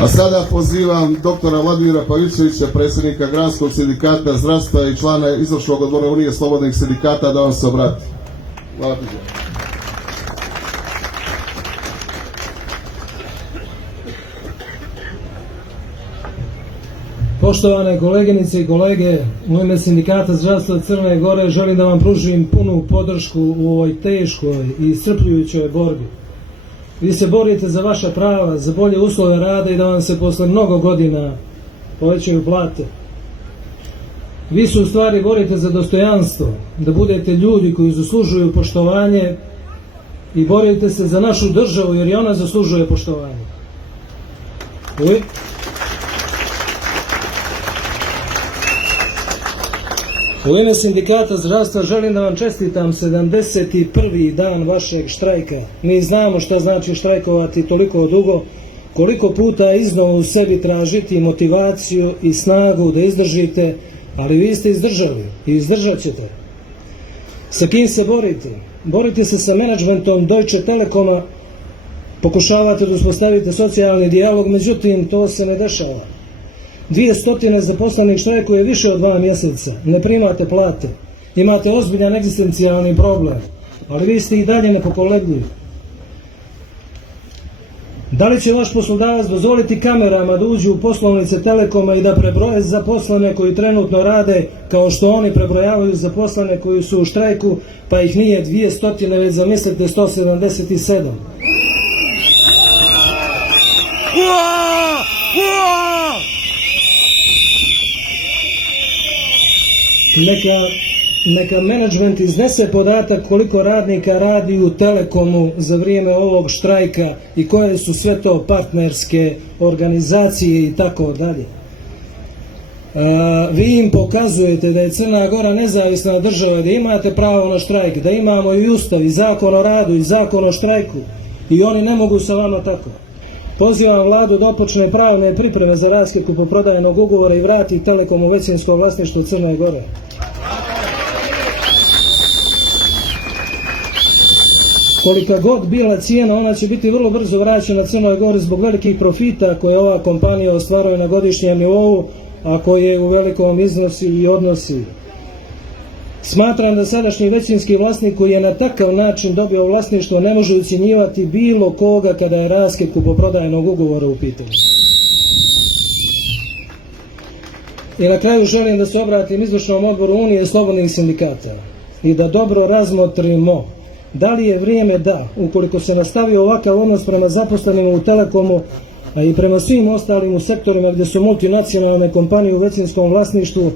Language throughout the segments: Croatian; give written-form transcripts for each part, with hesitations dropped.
A sada pozivam doktora Vladimira Pavićevića, predsjednika Granskog sindikata zdravstva i člana izvršnog odbora Unije slobodnih sindikata, da vam se obrati. Hvala ti. Poštovane koleginice i kolege, u ime Sindikata zdravstva Crne Gore želim da vam pružim punu podršku u ovoj teškoj i iscrpljujućoj borbi. Vi se borite za vaša prava, za bolje uslove rada i da vam se posle mnogo godina povećaju plate. Vi se u stvari borite za dostojanstvo, da budete ljudi koji zaslužuju poštovanje i borite se za našu državu jer i ona zaslužuje poštovanje. U ime Sindikata zdravstva želim da vam čestitam 71. dan vašeg štrajka. Mi znamo šta znači štrajkovati toliko dugo, koliko puta iznova u sebi tražiti motivaciju i snagu da izdržite, ali vi ste izdržali i izdržat ćete. Sa kim se borite? Borite se sa menadžmentom Deutsche Telekoma, pokušavate da uspostavite socijalni dijalog, međutim to se ne dešava. 200 zaposlenih štrajkuje više od 2 mjeseca, ne primate plate, imate ozbiljan egzistencijalni problem, ali vi ste i dalje nepokolebljivi. Da li će vaš poslodavac dozvoliti kamerama da uđu u poslovnice Telekoma i da prebroje zaposlene koji trenutno rade kao što oni prebrojavaju zaposlene koji su u štrajku, pa ih nije 200, već zamislite 177. Neka menadžment iznese podatak koliko radnika radi u Telekomu za vrijeme ovog štrajka i koje su sve to partnerske organizacije i tako dalje. Vi im pokazujete da je Crna Gora nezavisna država, da imate pravo na štrajk, da imamo i ustav, i zakon o radu, i zakon o štrajku, i oni ne mogu sa vama tako. Pozivam vladu da otpočne pravne pripreme za raskid kupoprodajnog ugovora i vrati Telekom u većinsko vlasništvo Crne Gore. Kolika god bila cijena, ona će biti vrlo brzo vraćena Crnoj Gori zbog velikih profita koje ova kompanija ostvaruje na godišnjem nivou, a koje u velikom iznosi i odnosi. Smatram da sadašnji većinski vlasnik koji je na takav način dobio vlasništvo ne može ucjenjivati bilo koga kada je raskid kupoprodajnog ugovora u pitanju. I na kraju želim da se obratim izvršnom odboru Unije slobodnih sindikata i da dobro razmotrimo da li je vrijeme da, ukoliko se nastavi ovakav odnos prema zaposlenima u Telekomu, a i prema svim ostalim u sektorima gdje su multinacionalne kompanije u većinskom vlasništvu,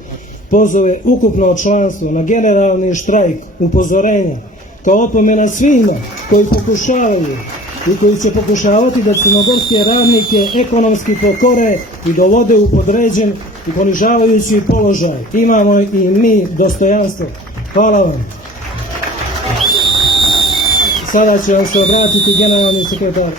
pozove ukupno članstvo na generalni štrajk upozorenja kao opomena svima koji pokušavaju i koji će pokušavati da crnogorske radnike ekonomski pokore i dovode u podređen i ponižavajući položaj. Imamo i mi dostojanstvo. Hvala vam. Sada će vam se obratiti generalni sekretar.